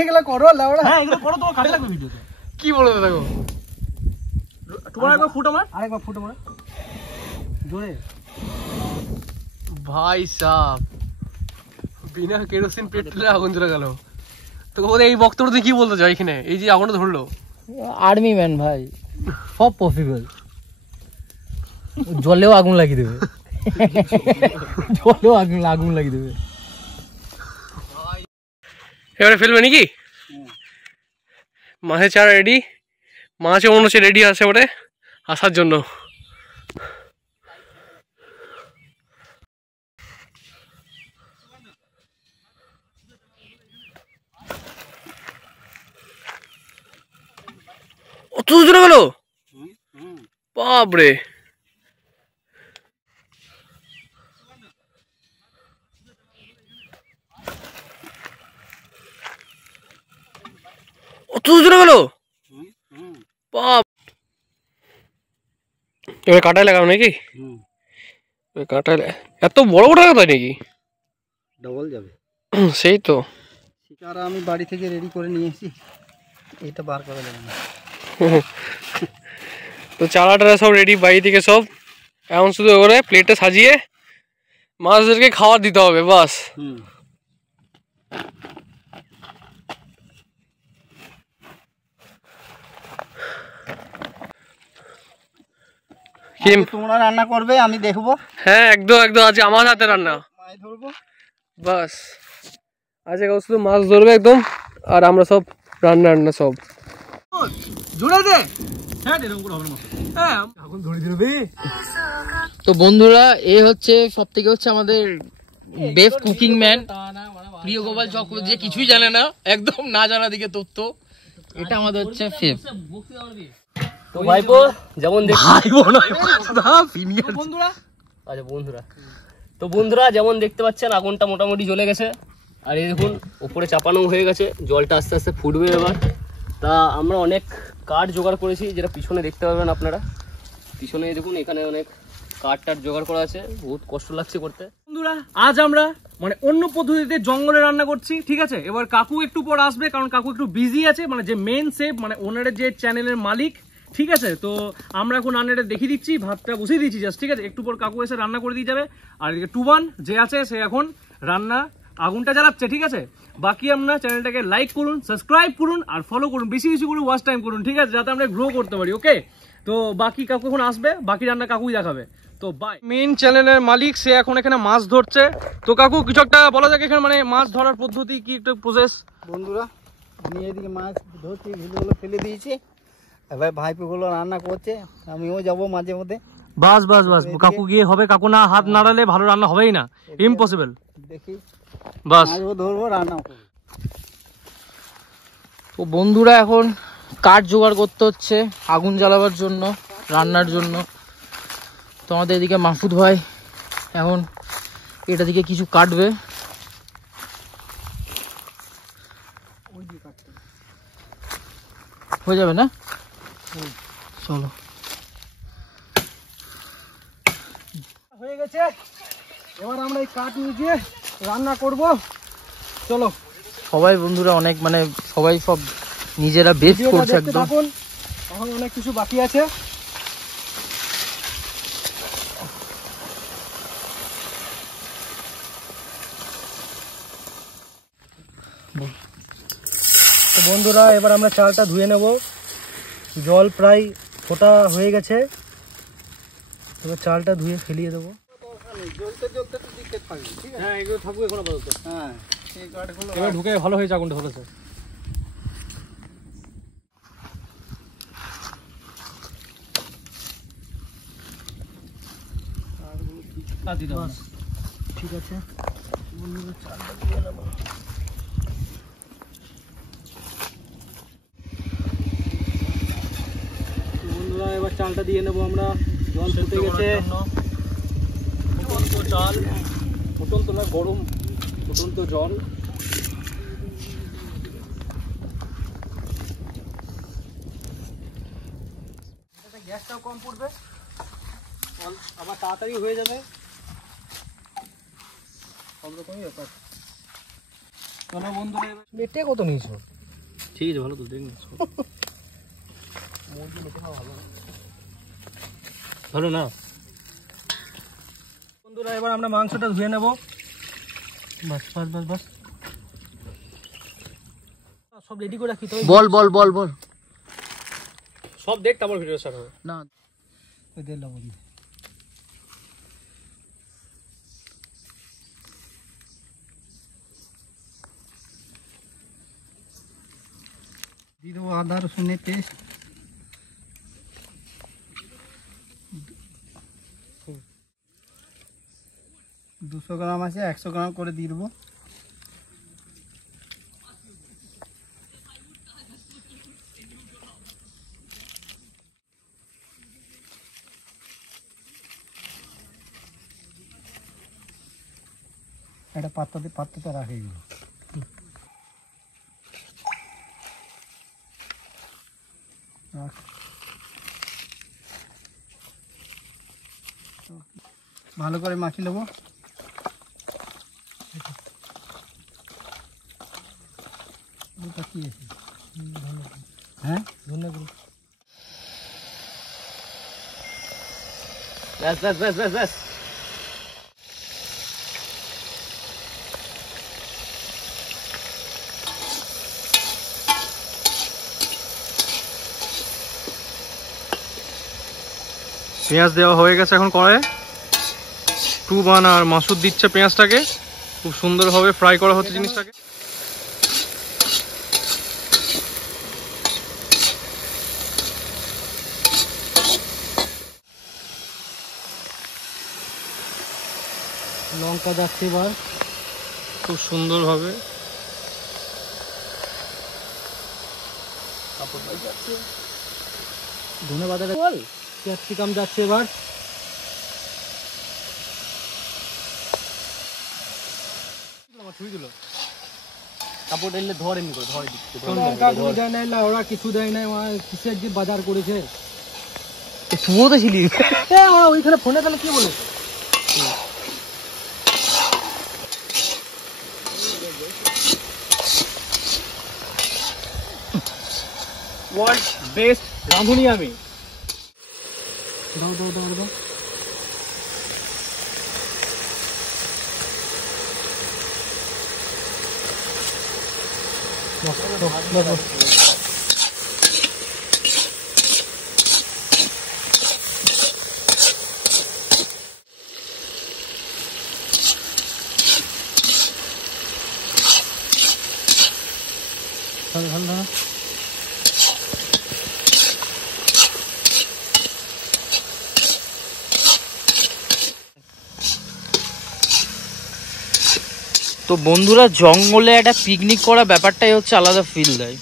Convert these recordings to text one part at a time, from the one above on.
এগুলা করো লাউড়া। হ্যাঁ এগুলো করো, তোমার কাজে লাগবে ভিডিওতে। কি বলবো দেখো, তোমার একবার ফুটো মার, আরেকবার ফুটো মারো জোরে। ভাই সাহেব, বিনা কেরোসিন পেট্রোলে আগুন ধরে গেল। তো এই বক্তব্য তুই কি বলতে চাই এখানে, এই যে আগুনটা ধরলো? আর্মি ম্যান ভাই, সব পসিবল। জলেও আগুন লাগিয়ে দেবে, জলেও আগুন লাগিয়ে দেবে। এবারে ফেলবে নাকি? মাছের চারা রেডি, মাছও মনে হচ্ছে রেডি আছে ওরে আসার জন্য। অত জোরে গেল, বাপরে। অত জোরে গেল, বাপ। এবার কাটায় লাগাও নাকি? কাটায় এত বড় বড় লাগাতে হয় নাকি? ডবল যাবে। সেই তো শিকারা আমি বাড়ি থেকে রেডি করে নিয়ে এসেছি, এটা বার করা যাবে না। তো চারা টারা সব রেডি বাড়ি থেকে সব, এখন শুধু করে প্লেটে সাজিয়ে মাছদেরকে খাবার দিতে হবে বাস। তোমরা রান্না করবে, আমি দেখবো। হ্যাঁ একদম একদম, আজকে আমার হাতে রান্না, মাছ ধরবো বাস। আজকে শুধু মাছ ধরবে একদম, আর আমরা সব রান্না রান্না সব জোরে দে। হ্যাঁ এরকম করে হবে না, হ্যাঁ এখন ধরে দিবি। তো বন্ধুরা, এই হচ্ছে সব থেকে হচ্ছে আমাদের বেস্ট কুকিং ম্যান প্রিয় গোপাল চক্র, যে কিছুই জানে না, একদম না জানা দিকে তথ্য। এটা আমাদের হচ্ছে ফেভ। তো ভাইপো যেমন বন্ধুরা, আচ্ছা বন্ধুরা, তো বন্ধুরা যেমন দেখতে পাচ্ছেন আগুনটা মোটামুটি জ্বলে গেছে, আর এই দেখুন উপরে চাপানো হয়ে গেছে, জলটা আস্তে আস্তে ফুটবে এবার। তা আমরা অনেক কাঠ জোগাড় করেছি, যেটা পিছনে দেখতে পাবেন আপনারা। পিছনে দেখুন এখানে অনেক কাঠ টাঠ জোগাড় করা আছে, বহুত কষ্ট লাগছে করতে। বন্ধুরা আজ আমরা মানে অন্য পদ্ধতিতে জঙ্গলে রান্না করছি, ঠিক আছে। এবার কাকু একটু পর আসবে, কারণ কাকু একটু বিজি আছে, মানে যে মেন শেফ, মানে ওনারের যে চ্যানেলের মালিক, ঠিক আছে। তো আমরা এখন রান্নাটা দেখিয়ে দিচ্ছি, ভাতটা বসিয়ে দিচ্ছি জাস্ট, ঠিক আছে। একটু পর কাকু এসে রান্না করে দিয়ে যাবে। আর এদিকে টুবান যে আছে সে এখন রান্না আগুনটা জ্বালাচ্ছে, ঠিক আছে। বাকি আমরা চ্যানেলটাকে লাইক করুন, সাবস্ক্রাইব করুন, আর ফলো করুন, বেশি বেশি করে ওয়াচ টাইম করুন, ঠিক আছে, যাতে আমরা গ্রো করতে পারি। ওকে, তো বাকি কাকু এখন আসবে, বাকি রান্না কাকুই দেখাবে। তো বাই। মেইন চ্যানেলের মালিক সে এখন এখানে মাছ ধরছে। তো কাকু কিছু একটা বলা যাক এখানে, মানে মাছ ধরার পদ্ধতি কি, একটু প্রসেস। বন্ধুরা আমি এদিকে মাছ ধরছি, ভিডিওগুলো ফেলে দিয়েছি, এবার ভাইপোগুলো রান্না করছে, আমিও যাব মাঝে মধ্যে। বাস বাস বাস, কাকু গিয়ে হবে, কাকু না হাত নাড়ালে ভালো রান্না হবেই না, ইম্পসিবল। দেখি বাস মাছও ধরবো, রান্নাও করবো। তো বন্ধুরা এখন কাঠ জোগাড় করতে হচ্ছে আগুন জ্বালাবার জন্য, রান্নার জন্য। তো আমাদের এদিকে মাহফুদ ভাই এখন এটা দিকে কিছু কাটবে। হয়ে যাবে না? চলো, হয়ে গেছে। এবার আমরা এই কাঠ নিয়ে গিয়ে রান্না করব, চলো। সবাই বন্ধুরা অনেক মানে সবাই সব নিজেরা বেস্ট করছে একদম। এখন অনেক কিছু বাকি আছে। তো বন্ধুরা এবার আমরা চালটা ধুয়ে নেব, জল প্রায় ফোটা হয়ে গেছে, এবার চালটা ধুয়ে ফেলিয়ে দেবো। জ্বলতে জ্বলতে তো দিকে থাকবে, ঠিক আছে। হ্যাঁ এগুলো থাকবে এখন আপাতত। হ্যাঁ এই কাঠগুলো এবার ঢুকে ভালো হয়েছে, আগুনটা ধরেছে। ঠিক আছে। বন্ধুরা এবার চালটা দিয়ে নেবো আমরা, জল ফুটে গেছে। ফুটন্ত চাল, ফুটন্ত না গরম, ফুটন্ত জল। গ্যাসটাও কম পড়বে, আবার তাড়াতাড়ি হয়ে যাবে, সব রকমই ব্যাপার। চলো বন্ধুরা, মেটে কত নিয়েছো? ঠিক আছে, ভালো তো দেখুন। ভালো না বন্ধুরা, এবার আমরা মাংসটা ধুয়ে নেব। বাস বাস বাস বাস, সব রেডি করে রাখি। তো বল বল বল বল। সব দেখ, তারপর ভিডিও স্টার্ট হবে। না ওই দিয়ে লবণ দিয়ে দেবো আদা রসুনের পেস্ট, 200 গ্রাম আছে, 100 গ্রাম করে দিয়ে দেবো। এটা পাত্রতে রাখে এগুলো। ভালো করে মাখিয়ে নেবো। হ্যাঁ, ধন্যবাদ। ব্যাস ব্যাস ব্যাস ব্যাস ব্যাস। পেঁয়াজ দেওয়া হয়ে গেছে এখন কড়াইয়ে। টুবান আর মাসুদ দিচ্ছে পেঁয়াজটাকে, খুব সুন্দরভাবে ফ্রাই করা হচ্ছে জিনিসটাকে। লঙ্কা যাচ্ছে এবার খুব সুন্দরভাবে। ধন্যবাদ। ক্যাপসিকাম যাচ্ছে এবার। কাপড় এলে ধর, এমনি করে ধর। লঙ্কা গুঁড়ো দেয় নাই, ওরা কিছু দেয় নাই, কিসের যে বাজার করেছে। তুইও তো ছিলি। ওইখানে ফোনে তাহলে কি বলে? ওয়ার্ল্ড বেস্ট রাঁধুনি আমি। দাও দাও দাও দাও। তো বন্ধুরা, জঙ্গলে একটা পিকনিক করা ব্যাপারটাই হচ্ছে আলাদা ফিল দেয়।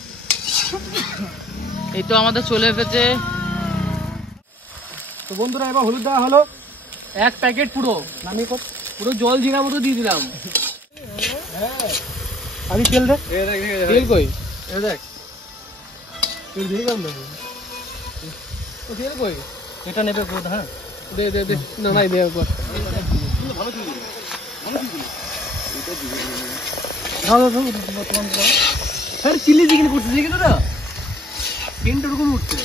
এই তো আমাদের চলে এসেছে। তো বন্ধুরা, এবার হলুদ দেওয়া হলো 1 প্যাকেট পুরো। নামিয়ে পুরো জল জিরা মতো দিয়ে দিলাম। আমি তেল দে। তেল কই? এ দেখ, তেল দিয়ে গেলাম। তো তেল কই? এটা নেবে বোধ। হ্যাঁ, দে দে দে। না নাই দে একবার। আরে চিলি চিকেন করছিস দেখি তো, কিন্তু ওরকম উঠছে।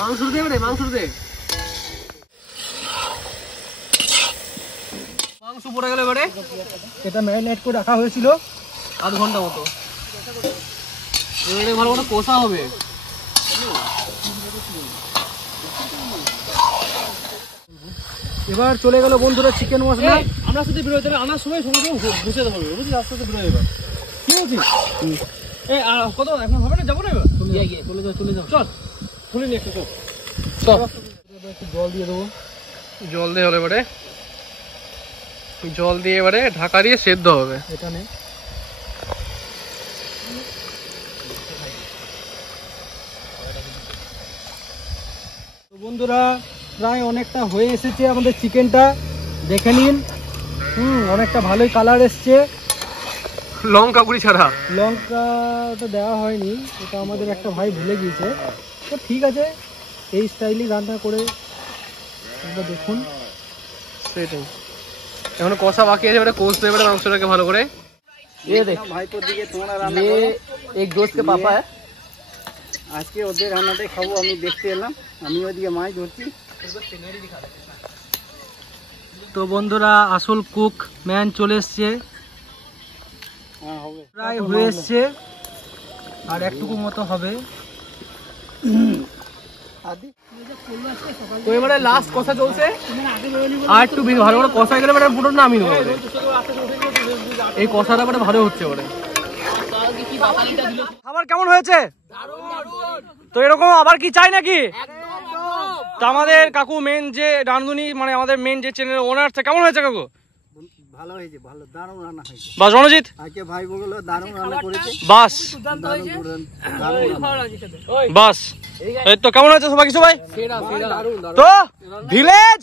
মাংস দে রে, মাংস দে। মাংস পড়ে গেল এবারে। এটা ম্যারিনেট করে রাখা হয়েছিল আধ ঘন্টা মতো। এবারে ভালো করে কষা হবে। এবার চলে গেল বন্ধুরা চিকেন মশলা। আমরা সাথে বেরোতে হবে, আনার সময় সঙ্গে সঙ্গে বসে দেবো, বুঝলি? রাস্তা থেকে বেরোয় এবার। কি বলছিস? আর কত এখন হবে না? যাবো না এবার? চলে যাও চলে যাও। চল, খুলে নিয়ে একটু চল। একটু জল দিয়ে দেবো। জল দিয়ে হলো এবারে। জল দিয়ে এবারে ঢাকা দিয়ে সেদ্ধ হবে। এটা নে। তো বন্ধুরা, প্রায় অনেকটা হয়ে এসেছে আমাদের চিকেনটা, দেখে নিন। অনেকটা ভালোই কালার এসছে। লঙ্কা গুঁড়ি ছাড়া। লঙ্কাটা দেওয়া হয়নি, এটা আমাদের একটা ভাই ভুলে গিয়েছে। তো ঠিক আছে, এই স্টাইলই রান্না করে একবার দেখুন। সেটাই। এখন কষা বাকি আছে, এবারে কষতে এবারে মাংসটাকে ভালো করে। ये देख ভাইপোর দিকে তোমরা রান্না ये করো। एक दोस्त के पापा है। আজকে ওদের রান্নাটাই খাবো, আমি দেখতে এলাম, আমি ওইদিকে মাছ ধরছি। তো বন্ধুরা আসল কুক ম্যান চলে এসছে, প্রায় হয়ে এসছে, আর একটুকু মতো হবে। তো এবারে লাস্ট কষা চলছে, আর একটু বেশি ভালো করে কষা গেলে এবারে পুরো নামিয়ে দেবো এবারে। এই কষাটা এবারে ভালো হচ্ছে এবারে। খাবার কেমন হয়েছে? তো এরকম আবার কি চাই নাকি? তো আমাদের কাকু মেন যে রাঁধুনি, মানে আমাদের মেন যে চ্যানেলের ওনার, কেমন হয়েছে কাকু? ভালো হয়েছে, ভালো, দারুণ রান্না হয়েছে। বাস রণজিৎ, আজকে ভাই বগুলো দারুণ রান্না করেছে, বাস দারুণ বাস। এই তো কেমন হয়েছে সবাই কিছু ভাই? তো ভিলেজ